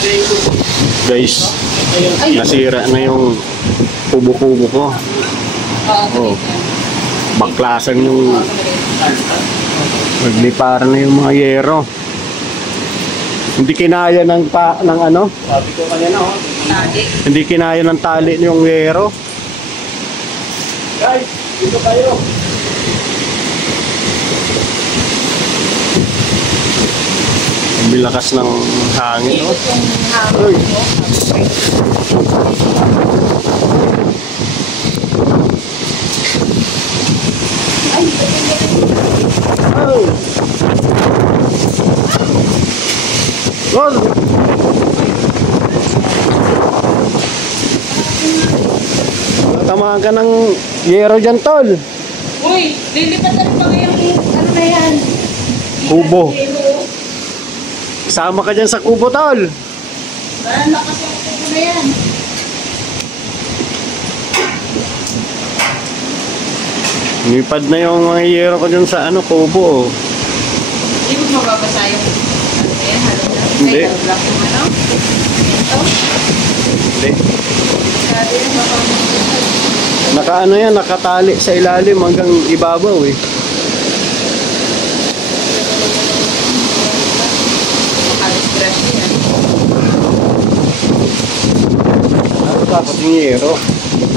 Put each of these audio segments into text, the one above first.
Guys, nasira na yung kubo-kubo ko. Oh, baklasan yung nagliparan na yung mga yero. Hindi kinaya ng ano? Sabi ko kanina, oh. Tali. Hindi kinaya ng tali yung yero. Guys, dito kayo. Ang lakas ng hangin, oh. Uy. Oh. Lord. Tamaan ka ng yero dyan, tol. Uy, lilipat na rin ba ngayong ano na yan? Kubo. Sama ka dyan sa kubo, tol. Parang lakas yung kubo na yan. Nipad na yung mga yero ko dyan sa ano, kubo. Hindi mo mababasa yung ano na yan, halo na? Hindi. Ay, halo lang yung ano? Ito? Hindi. Sabi na mababasa. Nakaano yan, nakatali sa ilalim hanggang ibabaw eh. Makalis-crash yan. Ano dapat yung yero?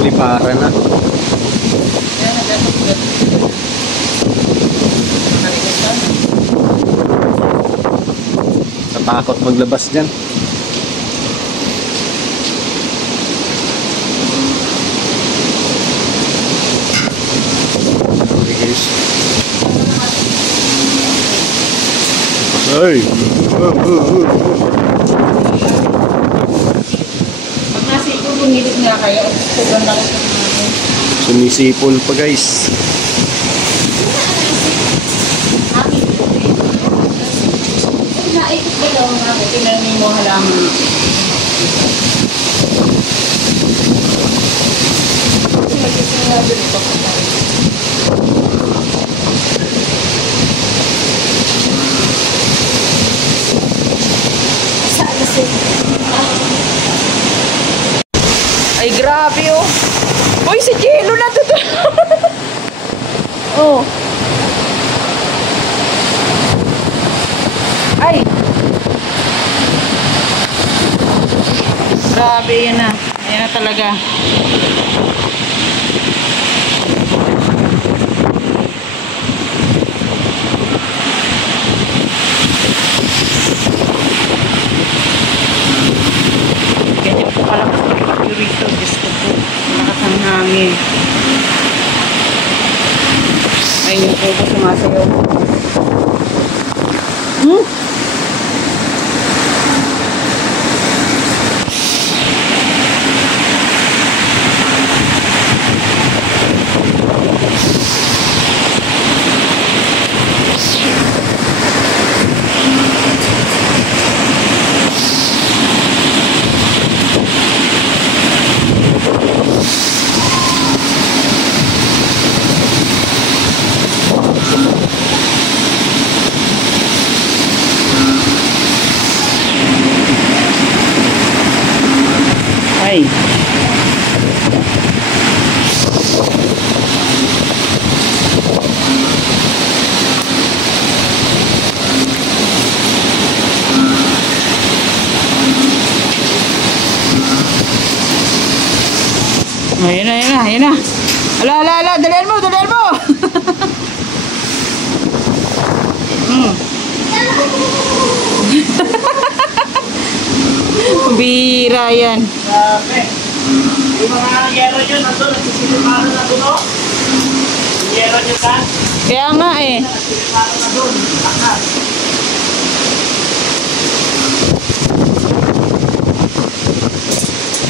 Liparan na. Yan, nagatugat. Nakalimutan na. Natakot maglabas dyan. Ay! Pag nasa ito, bumilid nga kayo. Sobrang lakas ng natin. Sumisipol pa, guys. Naikot ba daw nga ako? Tinanin mo halaman. Kasi magsisinado nito pa tayo. Ay, grabe oh. Uy, si Jello na to. Oh. Ay. Grabe, yan na. Yan na talaga. Ganyan po kalakas mag-review rito. Diyos ko po. Malakas ang hangin. Ayun yung kubo sumasayaw. Ay. Ayun na, ayun na, ayun na. Ala, dalihan mo, dalihan mo. Bira yan. Grabe. Yung mga yero nyo nandun, nagsisiliparan na doon, no? Yung yero nyo ka? Kaya nga eh. Nagsisiliparan na doon. Lakas.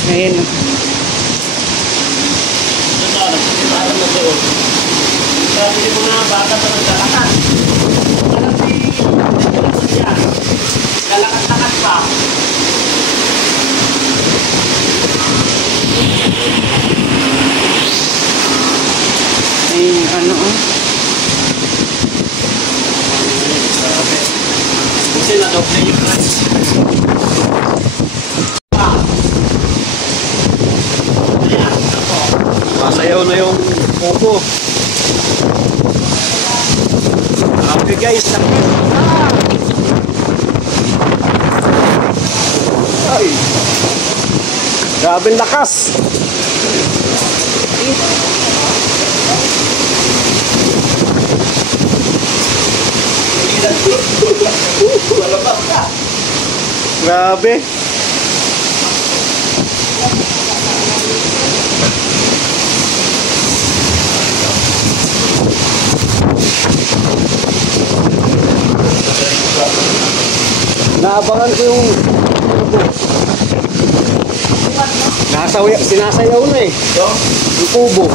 Ayun. Ito, nagsisiliparan na doon. Sabi mo na, baka pa nagsalakan. Alam si yan. Lalakas-lakas pa. Ayun, ano oh. Kasi na-doble yung price. Sinasayaw na yung kuko. Okay guys, ay, grabe ang lakas. Grabe. Naabangan ko yung sinasayaw na eh. Yung kubo.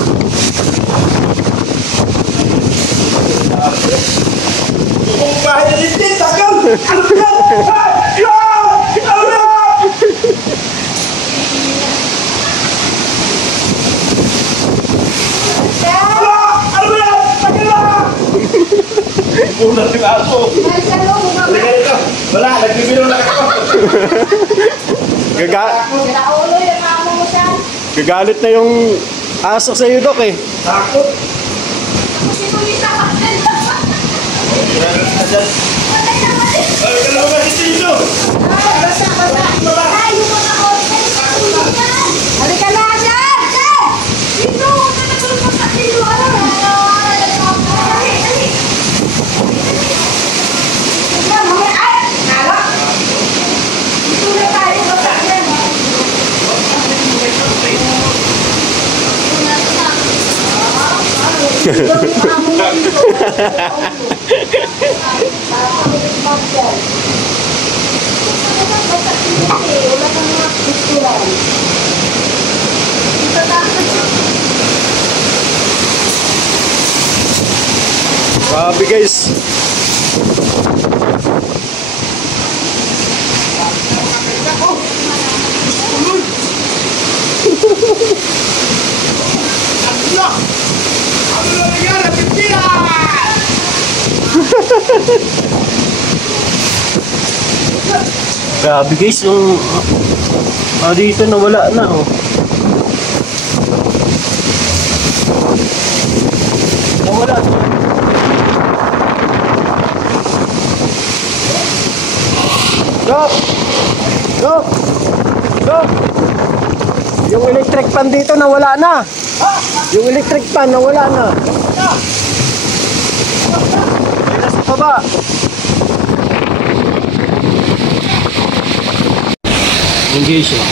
Kung bahaya din, takal! Ano yan? Ano yan? Ano yan? Takal na! Una rin aso. Halika rito. Wala, nagbibiro lang ako. Gagalit na yung aso sa iyo, Dok eh. Takot. Ay, ka naman si Tino. Halika na dyan! Dito! Natulog ka dito! Grabe guys. Grabe guys, yung dito nawala na oh. Nawala na. Dok! Dok! Dok! Yung electric pan dito nawala na. Yung electric pan nawala na. Ay, nasa baba. Engage oh.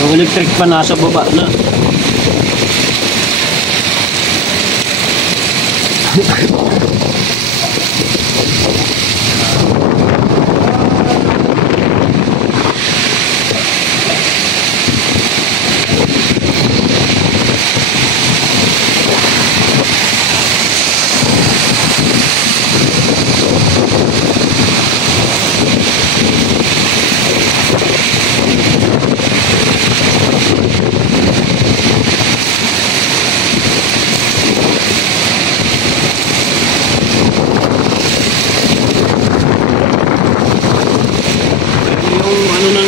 Yung electric pan nasa baba na.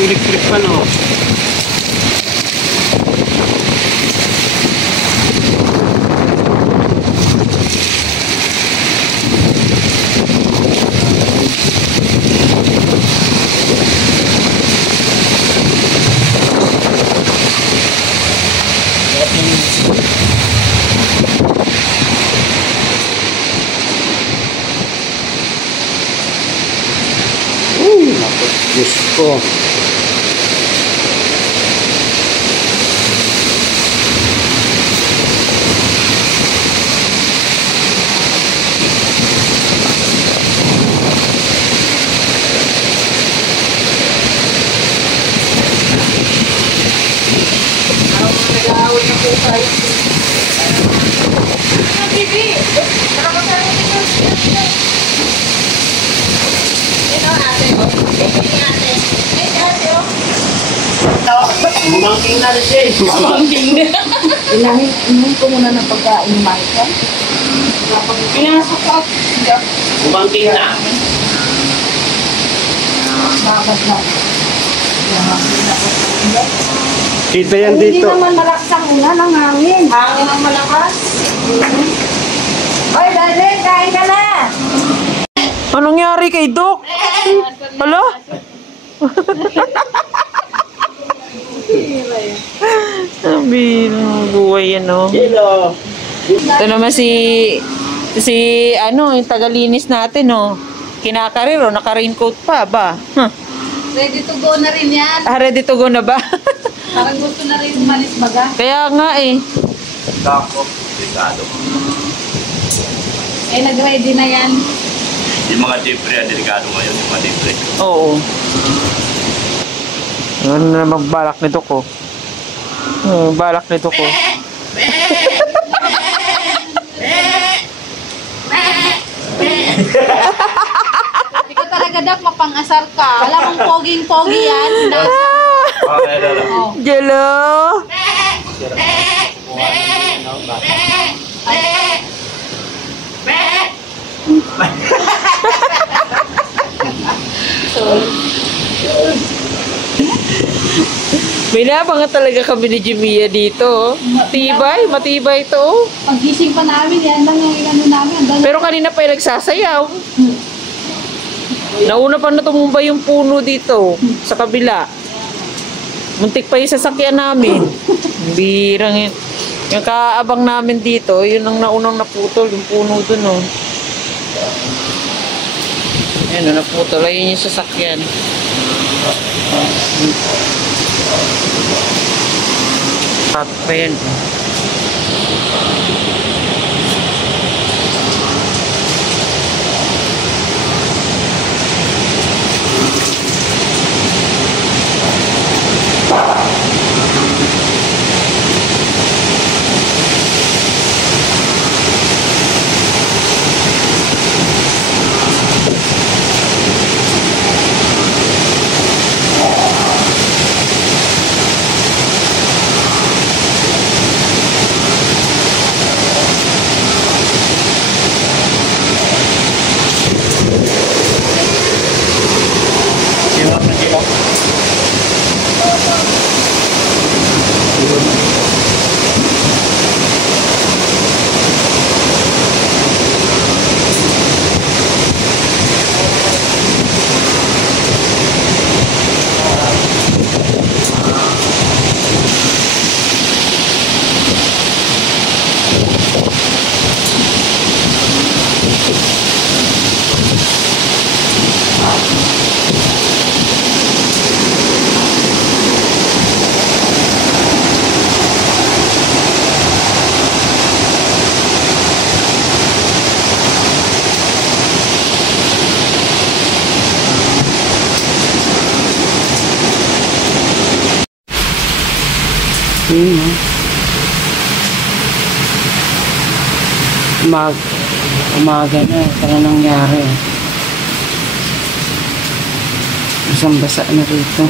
Electric pan oh. Diyos ko. Bumangking na rin siya. Ilangin ko muna ng pagkain, Michael. Pinasok ko. Bumangking na. Bakit na? Bumangking na ko. Kita yan Hindi dito. naman malakas ang ulan ng hangin. Hangin ang malakas. Hoy, dali, kain ka na. Anong nangyari kay Doc? Hala? Sabi ng buhay yan, no? Hello. Ito naman yung tagalinis natin, no? Kinakariro, naka-raincoat pa ba? Huh. Ready to go na rin yan. Ready to go na ba? Parang gusto na rin umalis baga. Kaya nga eh. Tako, delikado. Eh, nag-ready na yan. Yung mga depre, delikado ngayon yung mga depre. Oo. Ano na naman balak nito ko? Balak nito ko. Ikaw talaga, Dak, mapang-asar ka. Alam mong poging-pogi yan. Oh. Jello! Binabangan talaga kami ni Jimia dito. Matibay, matibay ito. Pag-gising pa namin, yan lang yung ano namin. Pero kanina pa yung nagsasayaw. Nauna pa na tumumba yung puno dito, sa kabila. Muntik pa yung sasakyan namin. Birang yun. Yung kaabang namin dito, yun ang naunang naputol, yung puno dun, oh. Ayan, naputol. Ayun yung sasakyan. Pat pa yan. Yun, no? Umaga na, tara nangyari. Basang-basa na rito.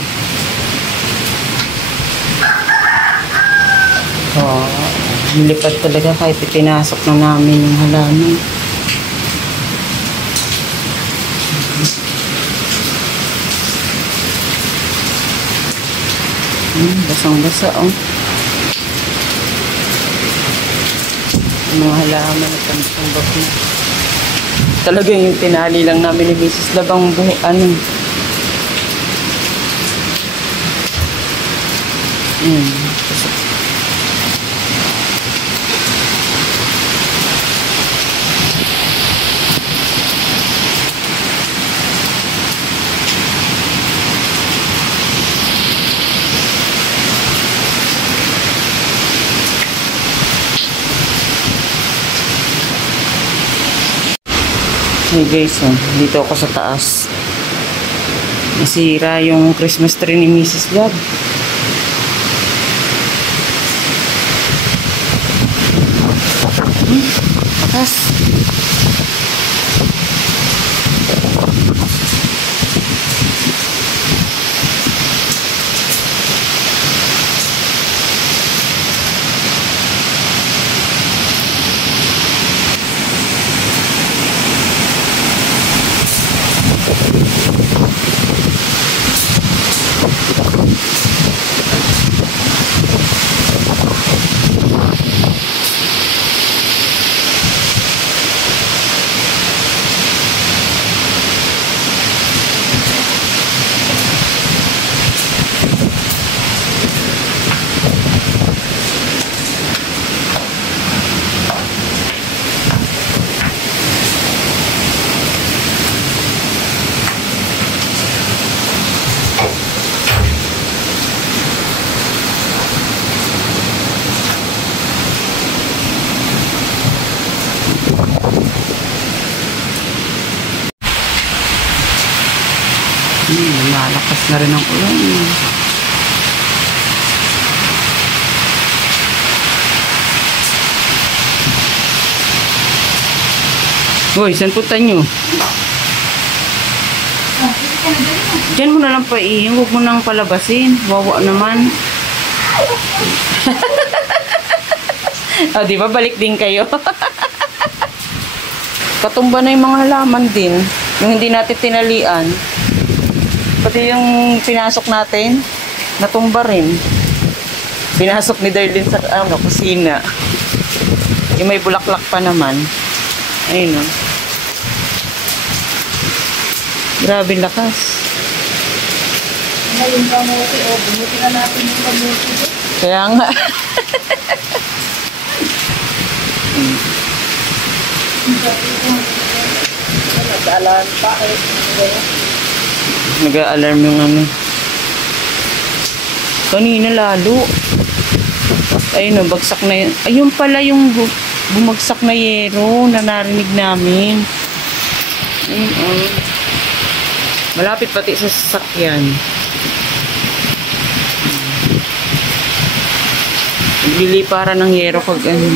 Oh, nilipad talaga kahit ipinasok na namin yung halaman. Basang-basa, oh. Mga halaman at tambak na. Talaga yung tinali lang namin ni Mrs. Labang buhay, ano. Hey guys, dito ako sa taas. Nasira yung Christmas tree ni Mrs. Lab. Akas. Na rin ang ulan. Hoy, saan punta nyo? Diyan mo na lang pa huwag mo nang palabasin. Wawa naman. Di ba? Balik din kayo. Katumba na yung mga halaman din. Yung hindi natin tinalian. Pati yung pinasok natin, natumba rin. Pinasok ni Darlene sa kusina. Yung may bulaklak pa naman. Ayun o. Grabe lakas. Ngayon kamuti, bumuti na natin yung kamuti. Kaya nga. Nag-alarm pa kayo. Nag-a-alarm yung ano. Kanina lalo. Ayun o, bagsak na yun. Ayun pala yung bumagsak na yero na narinig namin. Ayun o. Malapit pati sa sasakyan. Nagliliparan ng yero pag ano.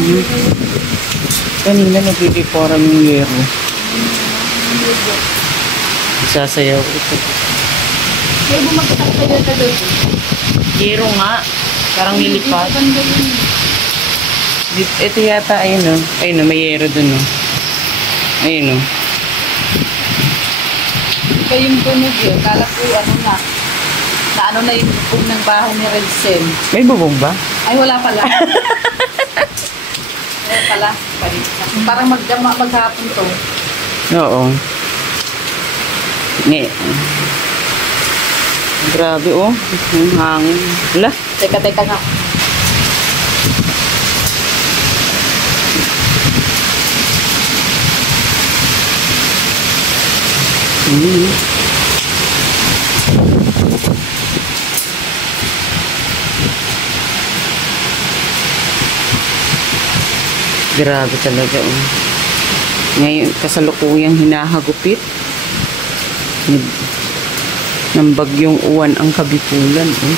Kanina nagliliparan ng yero. Sasayaw ito. May bumagsak kayo na doon. Yero nga. Parang lilipat. Ito yata, ayun o. Ayun o, may yero dun o. Ayun o. Kayong tunog yun, kala ko na ano na yung bubong ng bahay ni Redsen. May bubong ba? Ay, wala pala. Wala pala. Parang maghapon to. Oo. Grabe oh. Ang hangin. Wala. Teka nga. Grabe talaga oh. Ngayon kasalukuyang hinahagupit ng bagyong uwan ang Kabipulan oh.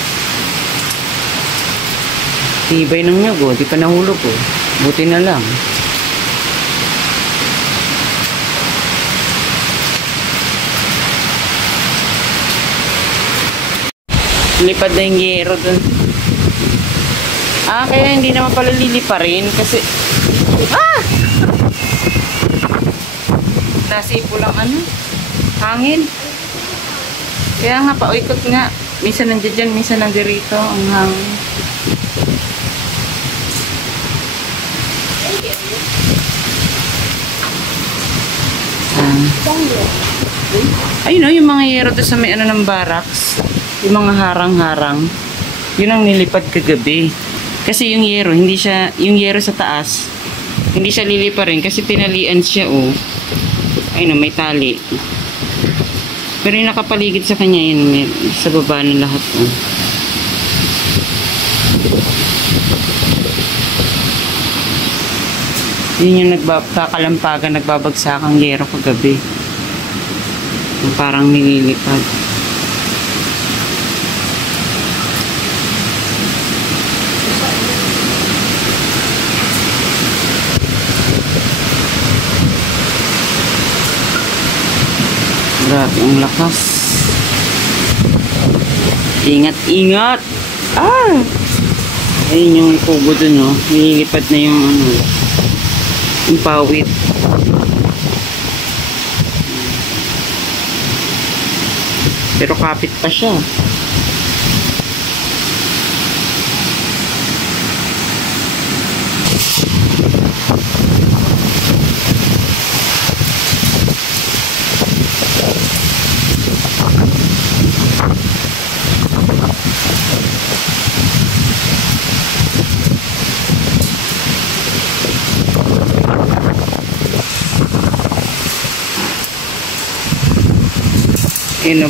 Tibay ng nyug oh. Di pa nahulog oh. Buti na lang. Lipad na yung yero dun. Kaya hindi naman pala liliparin kasi nasipo lang hangin. Kaya nga paikot nga. Minsan nandiyan dyan, minsan nandirito ang hangin. Ayun o, yung mga yero doon sa may ng barracks. Yung mga harang-harang. Yun ang nilipad kagabi. Kasi yung yero, yung yero sa taas, hindi siya liliparin kasi tinalian siya oh. Ayun o, may tali. Pero yung nakapaligid sa kanya yun, sa baba na lahat oh. Yun yung kakalampagan, nagbabagsak ang yero kagabi. Yung parang nililipad. Grabe ang lakas. Ingat, ingat. Ayun yung kubo dun oh. Nililipad na yung yung pawit. Pero kapit pa siya.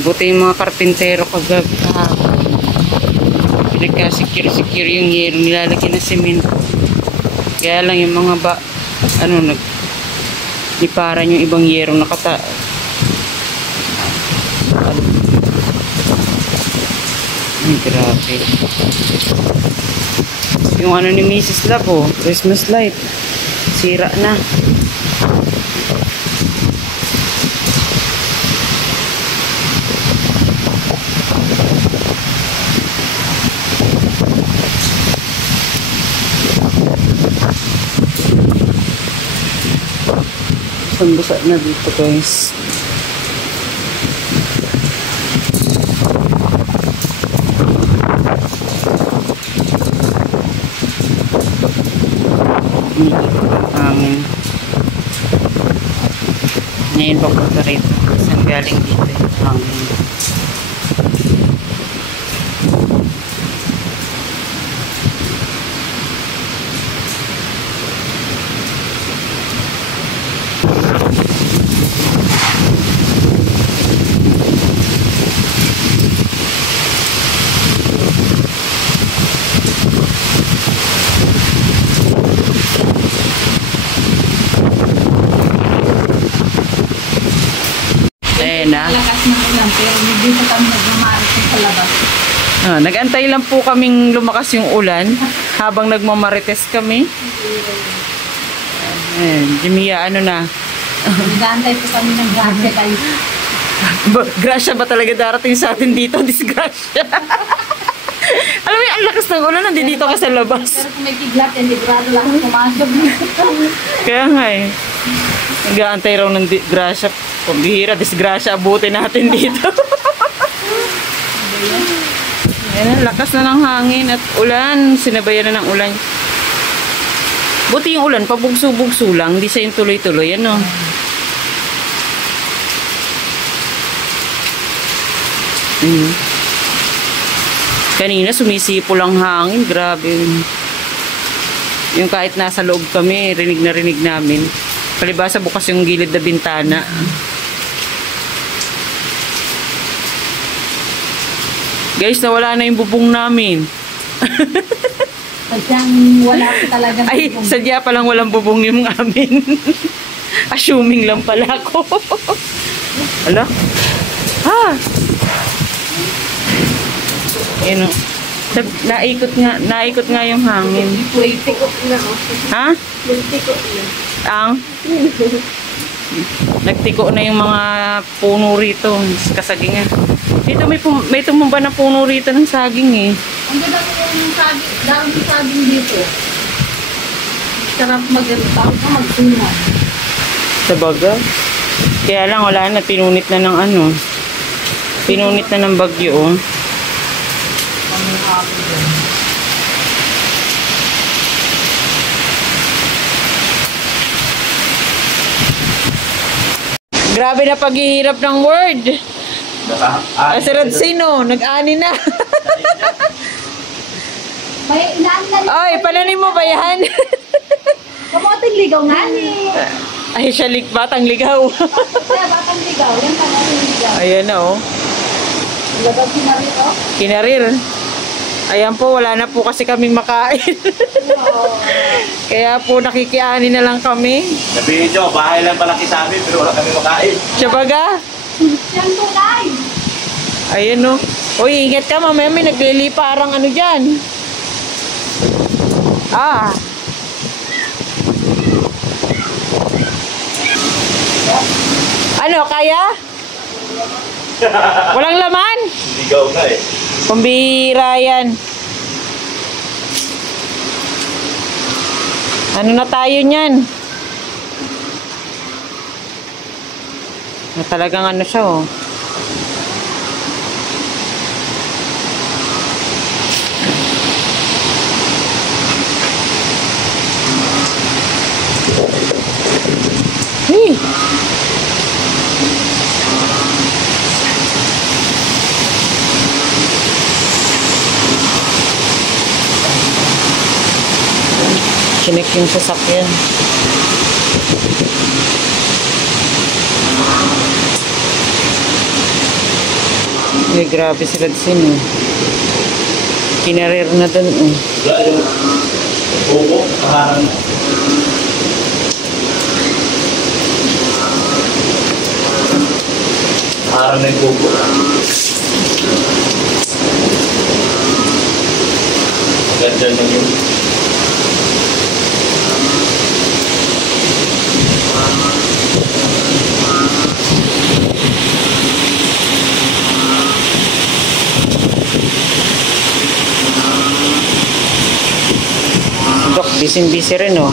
Buti yung mga karpintero kagabi pinagka-secure yung yero, nilalagyan ng semento. Kaya lang yung mga liparan yung ibang yero Ay, grabe. Yung ano ni Mrs. Love, oh, Christmas light. Sira na. Busa na dito, guys. Hangin. Ngayon papunta rito. Saan galing dito yung hangin. Lakas ng ulan, pero hindi pa kami nagmamarites sa labas. Nag-antay lang po kaming lumakas yung ulan habang nagmamarites kami. Jimia, ano na? Nag-aantay po kami ng grasya kayo. Grasya ba talaga darating sa atin dito? Disgrasya. Alam mo yung ang lakas ng ulan, nandito ka sa labas. Pero kung may kidlat, librado lang pumasok. Kaya nga eh. Nag-aantay raw ng grasya. Pagbihira, disgrasya, abutin natin dito. Ayan, lakas na ng hangin at ulan. Sinabayan na ng ulan. Buti yung ulan, pabugso-bugso lang. Hindi siya yung tuloy-tuloy. Ano? Kanina, sumisipo lang hangin. Grabe. Yung kahit nasa loob kami, rinig na rinig namin. Palibasa bukas yung gilid na bintana. Guys, nawala na yung bubong namin. Sadyang wala po talaga. Ay, sadya palang walang bubong yung amin. Assuming lang pala ako. Ala? Ha? Ayun o. Naikot nga yung hangin. Ha? Ang? Nagtiko na yung mga puno rito. Kasagingan. Dito may tumumba na puno rito ng saging eh. Ang ganda ko yung dahon ng saging dito. Sarap magsunod. Sabaga. Kaya lang wala na, pinunit na ng ano. Pinunit na ng bagyo oh. Grabe na paghihirap ng word. Si Radsino, nag-ani na. May inaan na. Ay, pananim mo ba yan? Kamoting ligaw nga ni. Ay, siya batang ligaw. Kaya batang ligaw. Yan kamoting ligaw. Ayan na oh. Labag kinarir oh. Kinarir. Ayan po, wala na po kasi kaming makain. Kaya po nakikiani na lang kami. Sabihin nyo, bahay lang palaki sa amin, pero wala kami makain. Siyabaga. Yan tunay. Ayan no. Uy, ingat ka, mamaya may nagliliparang ano dyan. Ah. Ano, kaya? Walang laman? Ligaw na eh. Pambira yan. Ano na tayo niyan? Na talagang ano siya oh. Hey. Chinek yung sasakyan. Ay, grabe si Radsin eh. Kinarir na dun eh. Wala yung buko, kaharang. Kaharang na yung buko. dyan lang yun. Dok, busy rin oh.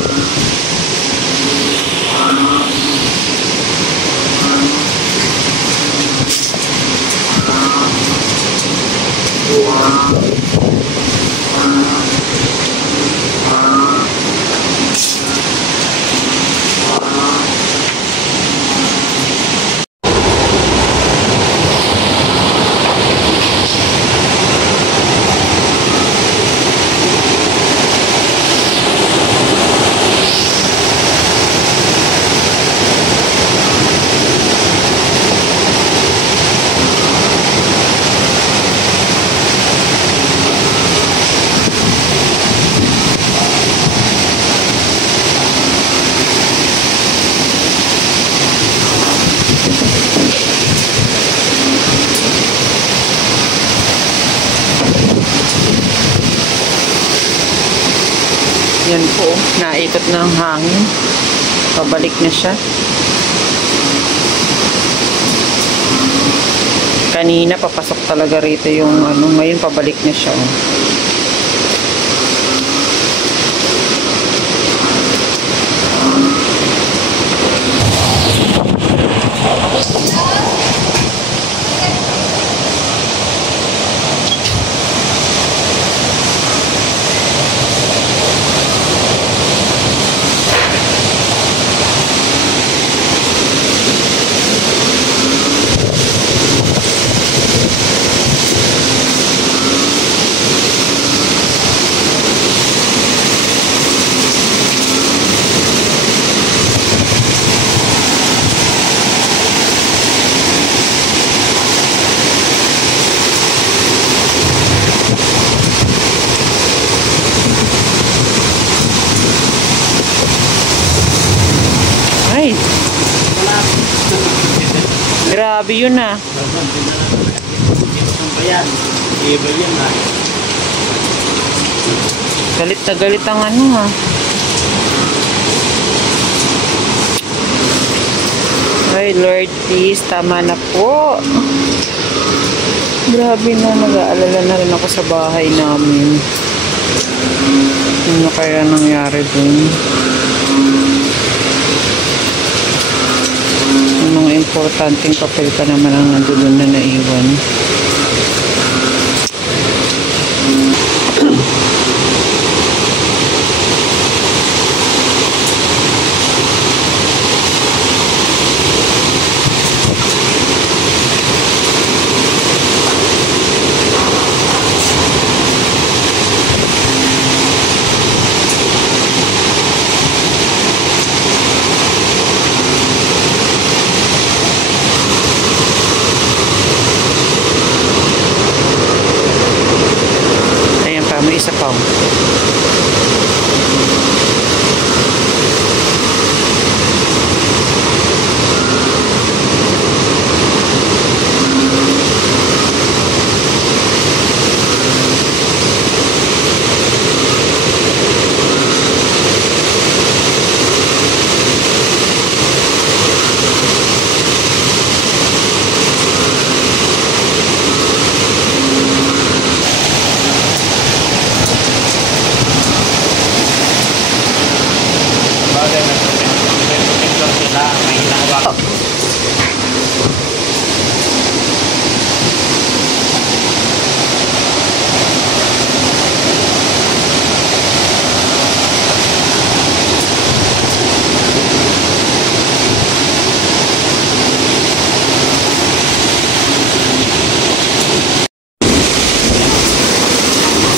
Yan po, naikot na ang hangin. Pabalik na siya. Kanina papasok talaga rito yung ano, ngayon pabalik na siya. Oh. Ay, grabe yun ah. Ayan, iba yan na. Galit na galit ang ano ah. Ay Lord, please, tama na po. Grabe na, nag-aalala na rin ako sa bahay namin. Ano kaya nangyari dun? Mga importanteng papel pa naman ang nandun na naiwan. May isa pa.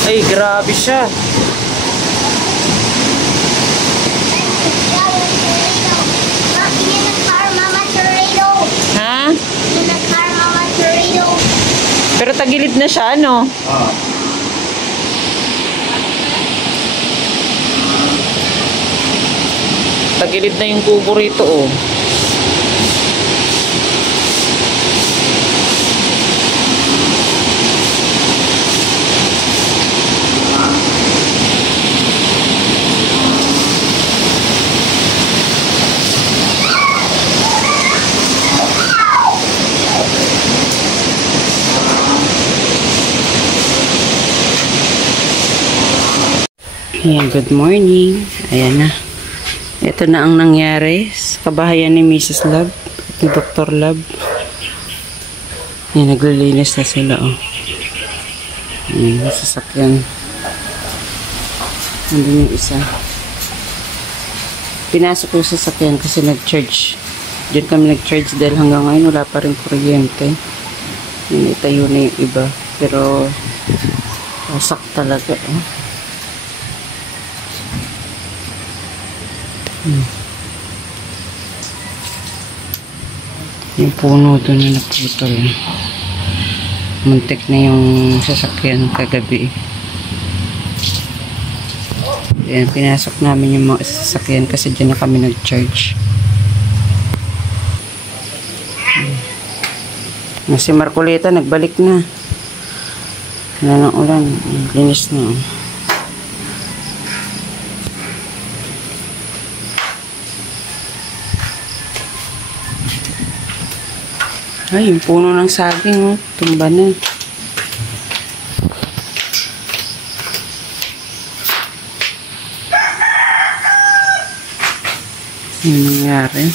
Ay, grabe siya. Ha? Pero tagilid na siya, no? Tagilid na yung kubo rito, oh. Ayan, good morning. Ayan na. Ito na ang nangyari sa kabahayan ni Mrs. Love at ni Dr. Love. Ayan, naglilinis na sila, oh. Ayan, nasasakyan. Nandun yung isa. Pinasok ko sa sasakyan kasi nag-charge. Diyan kami nag-charge dahil hanggang ngayon wala pa rin kuryente. Ayan, itayo na yung iba. Pero, wasak talaga, oh. Yung puno doon na naputol. Muntik na yung sasakyan kagabi. Ayan, pinasok namin yung mga sasakyan kasi dyan na kami nag-charge. Si Marcoleta nagbalik na. Wala ng ulan. Linis na. Ay, yung puno ng saging, oh. Tumba na. Yung nangyari.